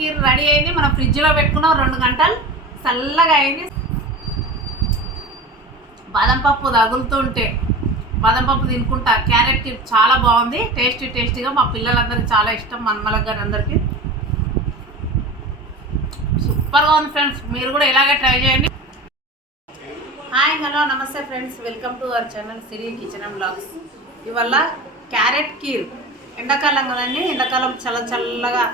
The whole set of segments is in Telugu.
కీర్ రెడీ అయింది. మనం ఫ్రిడ్జ్లో పెట్టుకున్నాం. రెండు గంటలు చల్లగా అయింది. బాదం పప్పు తగులుతుంటే బాదం పప్పు తినుకుంటా. క్యారెట్ కీర్ చాలా బాగుంది. టేస్టీ టేస్టీగా మా పిల్లలందరికీ చాలా ఇష్టం. మనమలకు గారి అందరికీ. సూపర్గా ఉంది ఫ్రెండ్స్. మీరు కూడా ఇలాగే ట్రై చేయండి. Hi hello namaste friends. Welcome to our channel Siri kitchen and blogs. ఇవల్ల క్యారెట్ కీర్. ఎండాకాలం కదండి. ఎండాకాలం చల్ల చల్లగా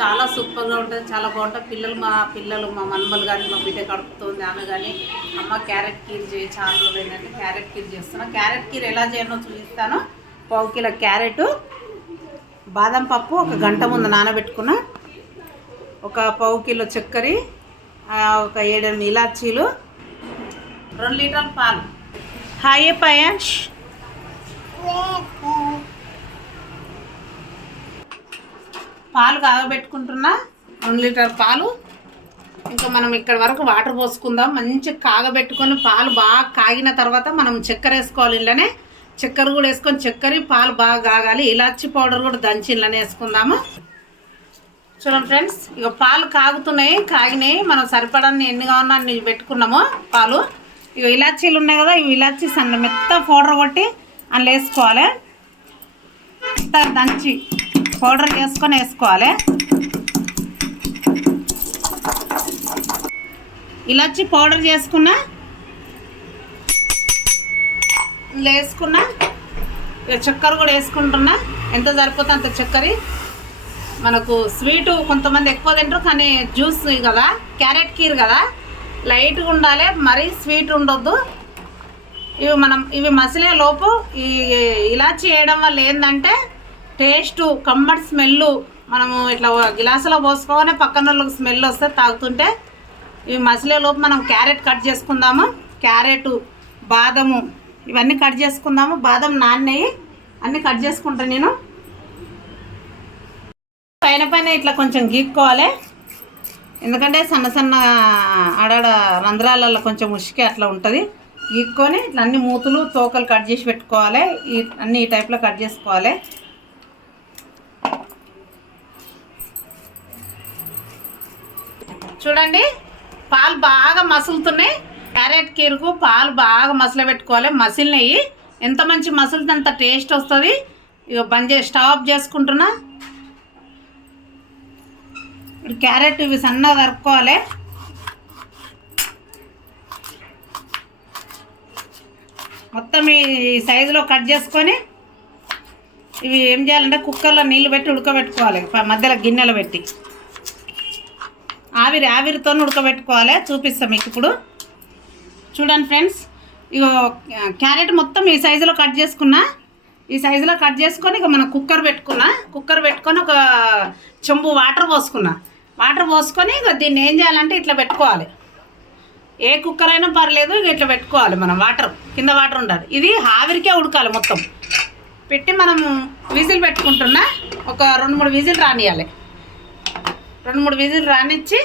చాలా సూపర్గా ఉంటుంది చాలా బాగుంటుంది. పిల్లలు మా పిల్లలు మా మనమలు కానీ మా బిడ్డ కడుపుతుంది ఆమె కానీ అమ్మ క్యారెట్ కీర్ చేయి చాలా రోజులు ఏంటంటే క్యారెట్ కీర్ చేస్తున్నాను క్యారెట్ కీర్ ఎలా చేయనో చూపిస్తాను. పావు కిలో క్యారెట్ బాదం పప్పు ఒక గంట ముందు నానబెట్టుకున్న. ఒక పావు కిలో చక్కెర ఒక ఏడెనిమిది ఇలాచీలు రెండు లీటర్ల పాలు. హాయ్ పయాష్. పాలు కాగబెట్టుకుంటున్నా. రెండు లీటర్ పాలు. ఇంకా మనం ఇక్కడ వరకు వాటర్ పోసుకుందాం. మంచిగా కాగబెట్టుకొని పాలు బాగా కాగిన తర్వాత మనం చక్కెర వేసుకోవాలి ఇళ్ళనే చక్కెర కూడా వేసుకొని చక్కెర పాలు బాగా కాగాలి. ఇలాచి పౌడర్ కూడా దంచి ఇళ్ళనే వేసుకుందాము. చూడండి ఫ్రెండ్స్ ఇక పాలు కాగుతున్నాయి కాగినాయి. మనం సరిపడాన్ని ఎన్నిగా ఉన్నా అన్ని పెట్టుకున్నాము పాలు. ఇక ఇలాచీలు ఉన్నాయి కదా ఇవి ఇలాచీ సన్న మెత్త పౌడర్ కొట్టి అందులో వేసుకోవాలి. దంచి. పౌడర్ చేసుకొని వేసుకోవాలి. ఇలాచి పౌడర్ చేసుకున్నా వేసుకున్న వేసుకున్నా ఇక చక్కెర కూడా వేసుకుంటున్నా. ఎంత సరిపోతే అంత చక్కెర. మనకు స్వీటు కొంతమంది ఎక్కువ తింటారు కానీ జ్యూస్ కదా క్యారెట్ కీర్ కదా లైట్గా ఉండాలి మరీ స్వీట్ ఉండొద్దు. ఇవి మనం ఇవి మసిలే లోపు ఈ ఇలాచి వేయడం వల్ల ఏంటంటే టేస్టు కమ్మటి స్మెల్ మనము ఇట్లా గ్లాసులో పోసుకోగానే పక్కన వాళ్ళకి స్మెల్ వస్తే తాగుతుంటే ఇవి మసిలే లోపు మనం క్యారెట్ కట్ చేసుకుందాము. క్యారెట్ బాదము ఇవన్నీ కట్ చేసుకుందాము. బాదం నాన్నయ్యి అన్నీ కట్ చేసుకుంటాను నేను. పైన పైన ఇట్లా కొంచెం గీక్కోవాలి. ఎందుకంటే సన్న సన్న ఆడాడ రంధ్రాలలో కొంచెం ఉసికి అట్లా ఉంటుంది. గీక్కొని ఇట్లా అన్ని మూతులు తోకలు కట్ చేసి పెట్టుకోవాలి. ఈ అన్ని ఈ టైప్లో కట్ చేసుకోవాలి. చూడండి పాలు బాగా మసులుతున్నాయి. క్యారెట్ కీరకు పాలు బాగా మసల పెట్టుకోవాలి మసిలినవి ఎంత మంచి మసులుతే అంత టేస్ట్ వస్తుంది. ఇక బంద్ చేసి స్టవ్ ఆఫ్ చేసుకుంటున్నా. ఇప్పుడు క్యారెట్ ఇవి సన్నగా తరుక్కోవాలి మొత్తం ఈ సైజులో కట్ చేసుకొని ఇవి ఏం చేయాలంటే కుక్కర్లో నీళ్ళు పెట్టి ఉడకబెట్టుకోవాలి. మధ్యలో గిన్నెలో పెట్టి. ఆవిరి ఆవిరితో ఉడకబెట్టుకోవాలి చూపిస్తాం మీకు ఇప్పుడు. చూడండి ఫ్రెండ్స్ ఇగో క్యారెట్ మొత్తం ఈ సైజులో కట్ చేసుకున్నా. ఈ సైజులో కట్ చేసుకొని ఇక మనం కుక్కర్ పెట్టుకున్నా. కుక్కర్ పెట్టుకొని ఒక చెంబు వాటర్ పోసుకున్నా. వాటర్ పోసుకొని ఇక దీన్ని ఏం చేయాలంటే ఇట్లా పెట్టుకోవాలి. ఏ కుక్కర్ అయినా పర్లేదు ఇక ఇట్లా పెట్టుకోవాలి మనం వాటర్. కింద వాటర్ ఉండాలి. ఇది ఆవిరికే ఉడకాలి మొత్తం. పెట్టి మనం విజిల్ పెట్టుకుంటున్నా. ఒక రెండు మూడు విజిల్ రానియాలి. రెండు మూడు విజిల్ రానిచ్చి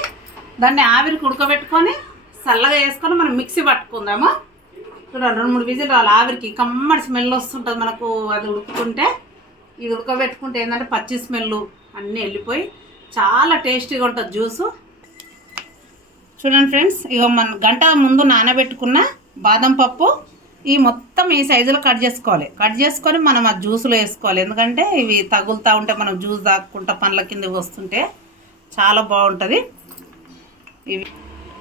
దాన్ని ఆవిరికి ఉడకబెట్టుకొని చల్లగా వేసుకొని మనం మిక్సీ పట్టుకుందాము. చూడండి రెండు మూడు విజిల్ రావాలి. ఆవిరికి కమ్మడి స్మెల్ వస్తుంటుంది మనకు అది ఉడుకుతుంటే. ఇది ఉడకబెట్టుకుంటే ఏంటంటే పచ్చి స్మెల్ అన్నీ వెళ్ళిపోయి చాలా టేస్టీగా ఉంటుంది జ్యూసు. చూడండి ఫ్రెండ్స్ ఇక మన గంట ముందు నానబెట్టుకున్న బాదం పప్పు ఈ మొత్తం ఈ సైజులో కట్ చేసుకోవాలి. కట్ చేసుకొని మనం ఆ జ్యూస్లో వేసుకోవాలి. ఎందుకంటే ఇవి తగులుతూ ఉంటే మనం జ్యూస్ దాక్కుంటా పండ్ల కింద వస్తుంటే చాలా బాగుంటుంది. ఇవి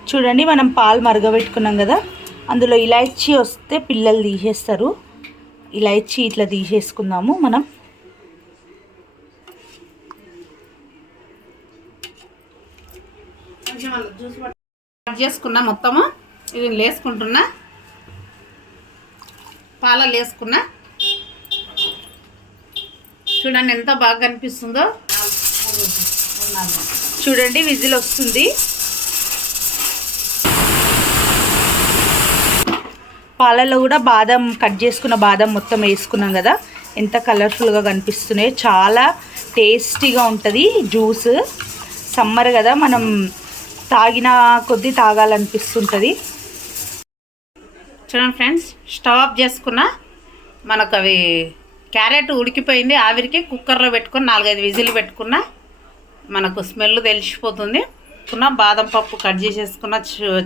చూడండి మనం పాలు మరగబెట్టుకున్నాం కదా అందులో ఇలాచీ వస్తే పిల్లలు తీసేస్తారు. ఇలాచీ ఇట్లా తీసేసుకుందాము మనం. కట్ చేసుకున్నా మొత్తము. ఇది లేసుకుంటున్నా. పాల లేసుకున్నా. చూడండి ఎంత బాగా కనిపిస్తుందో. చూడండి విజిల్ వస్తుంది. పాలలో కూడా బాదం కట్ చేసుకున్న బాదం మొత్తం వేసుకున్నాం కదా. ఎంత కలర్ఫుల్గా కనిపిస్తున్నాయో. చాలా టేస్టీగా ఉంటుంది జ్యూస్. సమ్మర్ కదా మనం తాగిన కొద్దీ తాగాలనిపిస్తుంటుంది. చూడండి ఫ్రెండ్స్ స్టవ్ ఆఫ్ చేసుకున్నా మనకు అవి క్యారెట్ ఉడికిపోయింది. ఆవిరికి కుక్కర్లో పెట్టుకుని నాలుగైదు విజిల్ పెట్టుకున్నా. మనకు స్మెల్ తెలిసిపోతుంది. కున్న బాదం పప్పు కట్ చేసేసుకున్న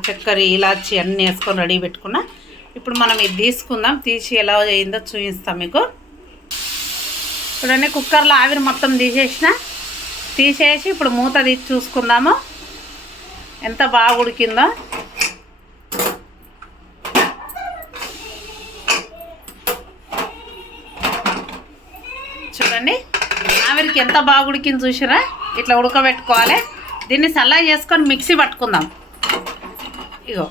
చక్కెర ఇలాచి అన్నీ వేసుకొని రెడీ పెట్టుకున్నా. ఇప్పుడు మనం ఇది తీసుకుందాం. తీసి ఎలా అయిందో చూపిస్తాం మీకు. చూడండి కుక్కర్లో ఆవిరి మొత్తం తీసేసిన. తీసేసి ఇప్పుడు మూత తీసి చూసుకుందాము. ఎంత బాగా ఉడికిందో. చూడండి ఆవిరికి ఎంత బాగా ఉడికింది చూసారా. ఇట్లా ఉడకబెట్టుకోవాలి. దీన్ని చల్లగా చేసుకొని మిక్సీ పట్టుకుందాం. ఇగో.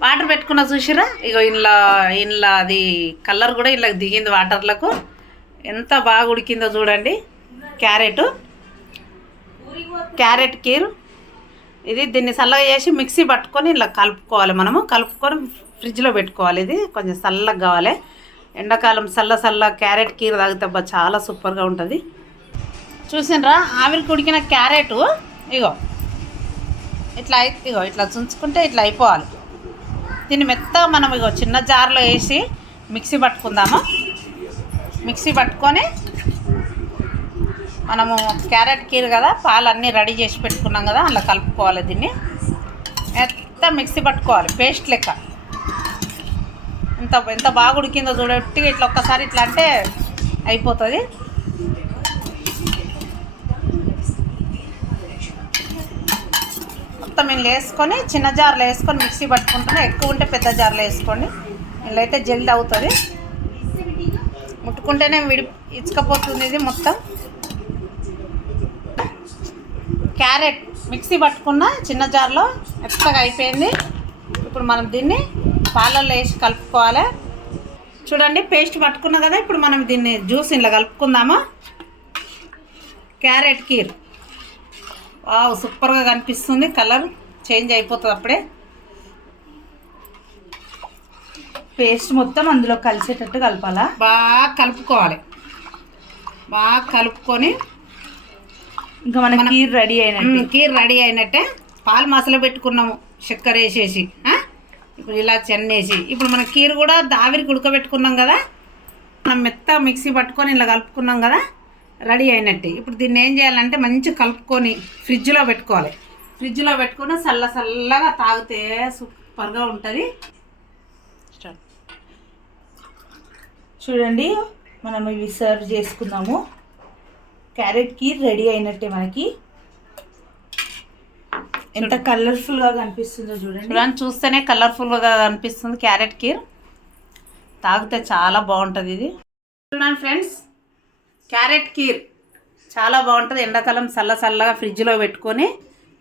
వాటర్ పెట్టుకున్న చూసిరా? ఇగో ఇంట్లో ఇంట్లో అది కలర్ కూడా ఇలా దిగింది వాటర్లకు. ఎంత బాగా ఉడికిందో చూడండి. క్యారెట్. క్యారెట్ కీరు. ఇది దీన్ని చల్లగా చేసి మిక్సీ పట్టుకొని ఇలా కలుపుకోవాలి మనము. కలుపుకొని ఫ్రిడ్జ్లో పెట్టుకోవాలి ఇది. కొంచెం చల్లగా కావాలి. ఎండాకాలం చల్ల చల్ల క్యారెట్ కీర తాగితే అబ్బా చాలా సూపర్గా ఉంటుంది. చూసినరా? ఆవిరికి కుడికిన క్యారెట్. ఇగో. ఇట్లా అయి- ఇగో ఇట్లా చుంచుకుంటే ఇట్లా అయిపోవాలి. దీన్ని మెత్తగా మనం ఇగో చిన్న జార్లో వేసి మిక్సీ పట్టుకుందాము. మిక్సీ పట్టుకొని మనము క్యారెట్ కీరు కదా పాలు అన్నీ రెడీ చేసి పెట్టుకున్నాం కదా అలా కలుపుకోవాలి దీన్ని. మెత్త మిక్సీ పట్టుకోవాలి పేస్ట్ లెక్క. ఎంత ఎంత బాగా ఉడికిందో చూడట్టి ఇట్లా ఒక్కసారి ఇట్లా అంటే అయిపోతుంది. మొత్తం ఇలా వేసుకొని చిన్న జార్లో వేసుకొని మిక్సీ పట్టుకుంటున్నా. ఎక్కువ ఉంటే పెద్ద జార్లో వేసుకోండి. ఇలా అయితే జల్ది అవుతుంది ముట్టుకుంటేనే విడి ఇచ్చకపోతుంది ఇది మొత్తం. క్యారెట్ మిక్సీ పట్టుకున్న చిన్న జార్లో మెత్తగా అయిపోయింది. ఇప్పుడు మనం దీన్ని పాలల్లో వేసి కలుపుకోవాలి. చూడండి పేస్ట్ పట్టుకున్నా కదా ఇప్పుడు మనం దీన్ని జ్యూస్ ఇలా కలుపుకుందామా? క్యారెట్ కీర్. వావ్ సూపర్గా కనిపిస్తుంది. కలర్ చేంజ్ అయిపోతుంది అప్పుడే. పేస్ట్ మొత్తం అందులో కలిసేటట్టు కలపాలా? బాగా కలుపుకోవాలి. బాగా కలుపుకొని ఇంకా మన కీర్ రెడీ అయినట్టు. కీర్ రెడీ అయినట్టే. పాలు మసలు పెట్టుకున్నాము చక్కెర వేసేసి? ఇప్పుడు ఇలా చెన్నేసి. ఇప్పుడు మన కీర్ కూడా ఆవిరికి ఉడకబెట్టుకున్నాం కదా? మనం మెత్త మిక్సీ పట్టుకొని ఇలా కలుపుకున్నాం కదా? రెడీ అయినట్టే. ఇప్పుడు దీన్ని ఏం చేయాలంటే మంచి కలుపుకొని ఫ్రిడ్జ్లో పెట్టుకోవాలి. ఫ్రిడ్జ్లో పెట్టుకొని చల్ల చల్లగా తాగితే సూపర్గా ఉంటుంది. చూడండి మనం ఇవి సర్వ్ చేసుకుందాము క్యారెట్ కీర్ రెడీ అయినట్టే మనకి. ఎంత కలర్ఫుల్గా కనిపిస్తుందో చూడండి. చూడండి చూస్తేనే కలర్ఫుల్గా అనిపిస్తుంది క్యారెట్ కీర్ తాగితే చాలా బాగుంటుంది ఇది. చూడండి ఫ్రెండ్స్ క్యారెట్ కీర్. చాలా బాగుంటుంది. ఎండాకాలం చల్ల చల్లగా ఫ్రిడ్జ్లో పెట్టుకొని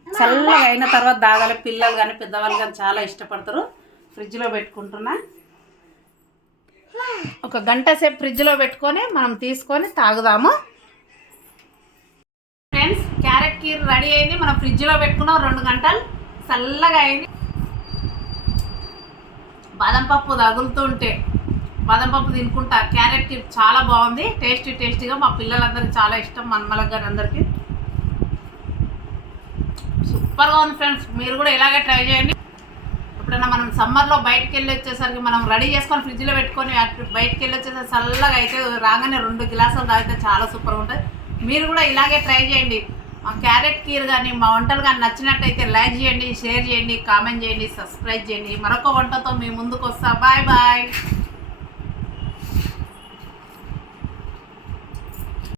చల్లగా అయిన తర్వాత తాగాలి పిల్లలు కానీ పెద్దవాళ్ళు కానీ చాలా ఇష్టపడతారు. ఫ్రిడ్జ్లో పెట్టుకుంటున్నా. ఒక గంట సేపు ఫ్రిడ్జ్లో పెట్టుకొని మనం తీసుకొని తాగుదాము. ఫ్రెండ్స్ క్యారెట్ కీర్ రెడీ అయింది. మనం ఫ్రిడ్జ్లో పెట్టుకున్నాం. రెండు గంటలు చల్లగా అయింది. బాదం పప్పు తగులుతుంటే బాదం పప్పు తినుకుంటా. క్యారెట్ కీర్ చాలా బాగుంది. టేస్టీ టేస్టీగా మా పిల్లలందరికీ చాలా ఇష్టం. మనమలకు కానీ అందరికీ. సూపర్గా ఉంది ఫ్రెండ్స్. మీరు కూడా ఇలాగే ట్రై చేయండి. ఎప్పుడైనా మనం సమ్మర్లో బయటకు వెళ్ళి వచ్చేసరికి మనం రెడీ చేసుకొని ఫ్రిడ్జ్లో పెట్టుకొని బయటకు వెళ్ళి వచ్చేసరికి చల్లగా అయితే రాగానే రెండు గ్లాసులు తాగితే చాలా సూపర్గా ఉంటుంది. మీరు కూడా ఇలాగే ట్రై చేయండి. మా క్యారెట్ కీర్ కానీ మా వంటలు కానీ నచ్చినట్టయితే లైక్ చేయండి షేర్ చేయండి కామెంట్ చేయండి సబ్స్క్రైబ్ చేయండి. మరొక వంటతో మీ ముందుకు వస్తా బాయ్ బాయ్.